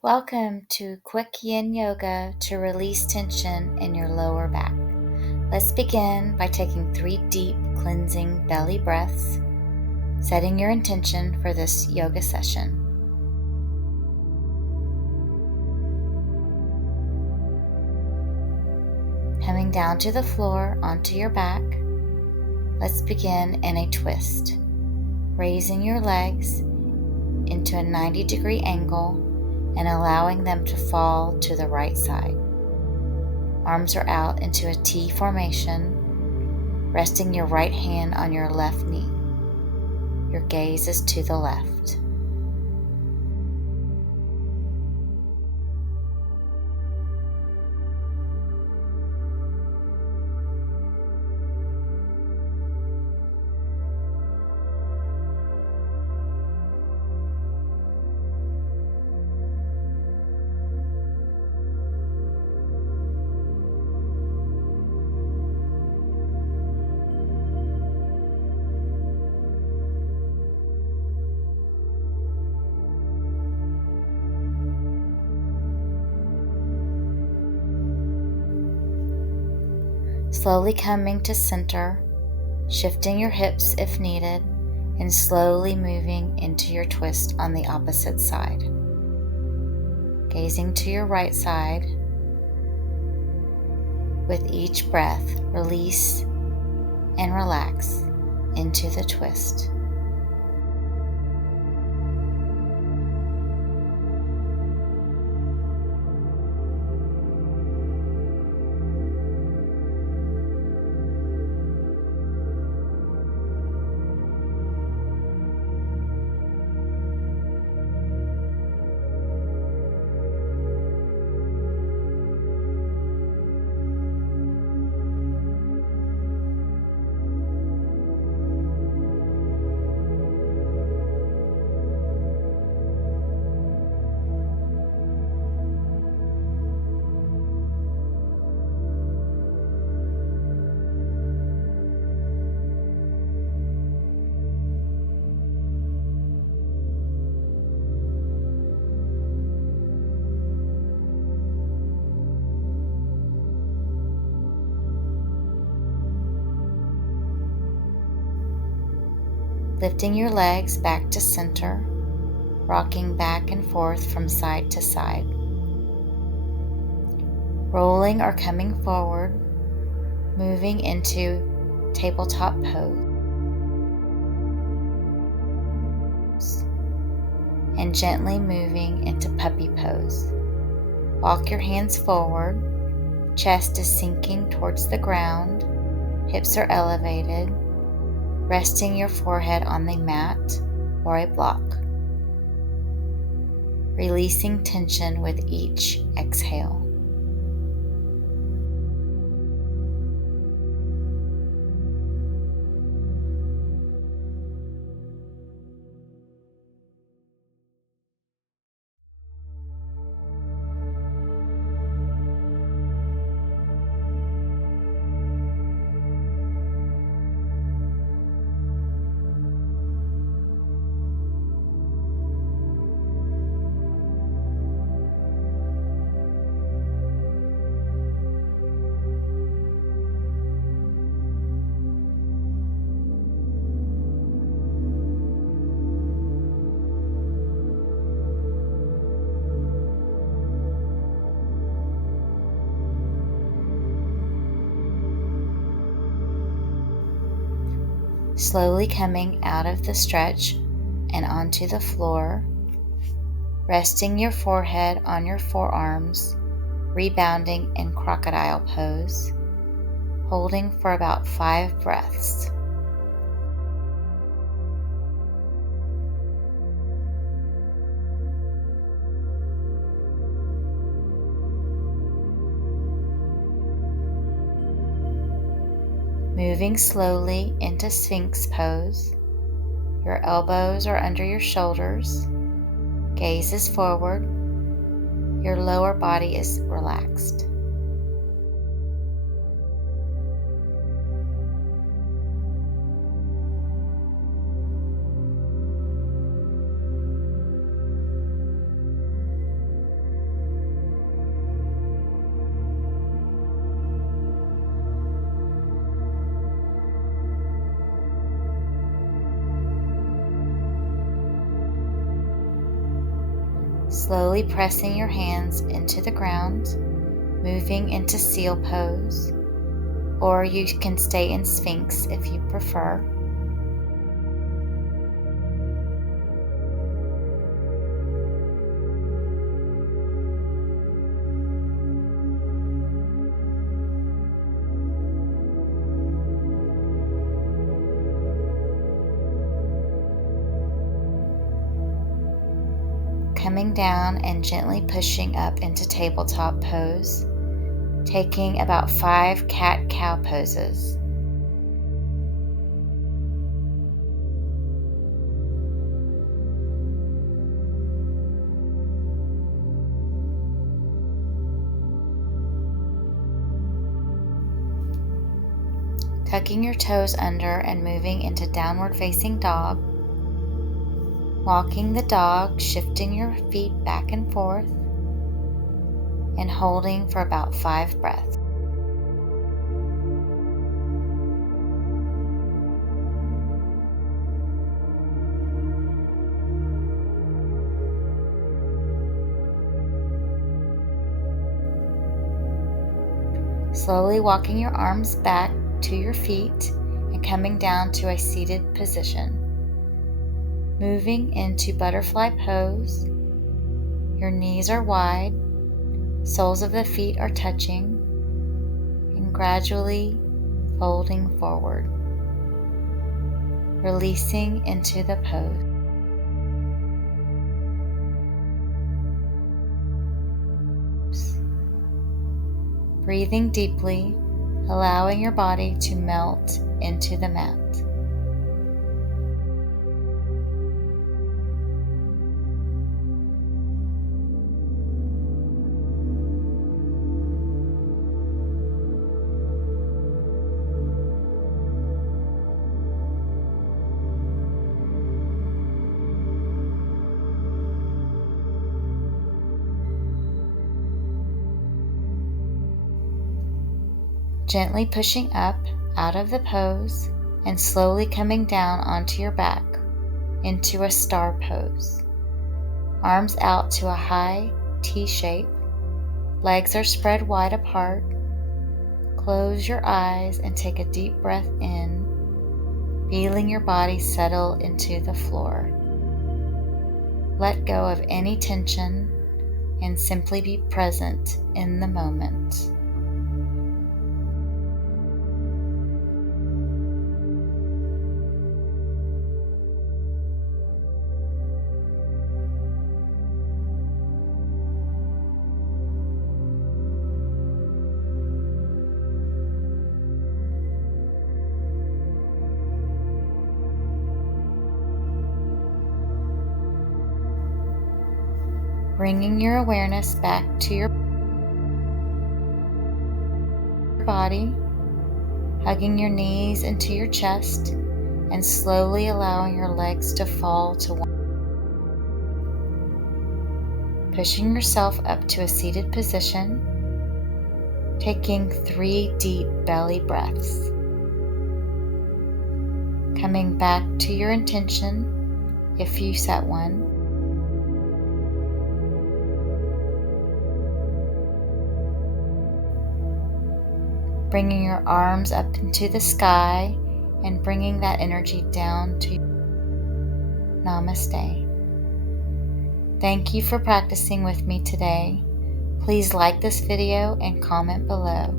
Welcome to Quick Yin Yoga to release tension in your lower back. Let's begin by taking 3 deep, cleansing belly breaths, setting your intention for this yoga session. Coming down to the floor onto your back, let's begin in a twist, raising your legs into a 90-degree angle and allowing them to fall to the right side. Arms are out into a T formation, resting your right hand on your left knee. Your gaze is to the left. Slowly coming to center, shifting your hips if needed, and slowly moving into your twist on the opposite side. Gazing to your right side. With each breath, release and relax into the twist. Lifting your legs back to center, rocking back and forth from side to side. Rolling or coming forward, moving into tabletop pose. And gently moving into puppy pose. Walk your hands forward, chest is sinking towards the ground, hips are elevated, resting your forehead on the mat or a block. Releasing tension with each exhale. Slowly coming out of the stretch and onto the floor, resting your forehead on your forearms, rebounding in crocodile pose, holding for about 5 breaths. Moving slowly into Sphinx pose. Your elbows are under your shoulders. Gaze is forward. Your lower body is relaxed. Slowly pressing your hands into the ground, moving into seal pose, or you can stay in Sphinx if you prefer. Coming down and gently pushing up into tabletop pose, taking about 5 cat-cow poses. Tucking your toes under and moving into downward facing dog. Walking the dog, shifting your feet back and forth, and holding for about 5 breaths. Slowly walking your arms back to your feet and coming down to a seated position. Moving into butterfly pose. Your knees are wide, soles of the feet are touching, and gradually folding forward, releasing into the pose. Breathing deeply, allowing your body to melt into the mat. Gently pushing up out of the pose and slowly coming down onto your back into a star pose. Arms out to a high T shape. Legs are spread wide apart. Close your eyes and take a deep breath in, feeling your body settle into the floor. Let go of any tension and simply be present in the moment. Bringing your awareness back to your body, hugging your knees into your chest, and slowly allowing your legs to fall to one. Pushing yourself up to a seated position, taking 3 deep belly breaths. Coming back to your intention, if you set one. Bringing your arms up into the sky and bringing that energy down to Namaste. Thank you for practicing with me today. Please like this video and comment below.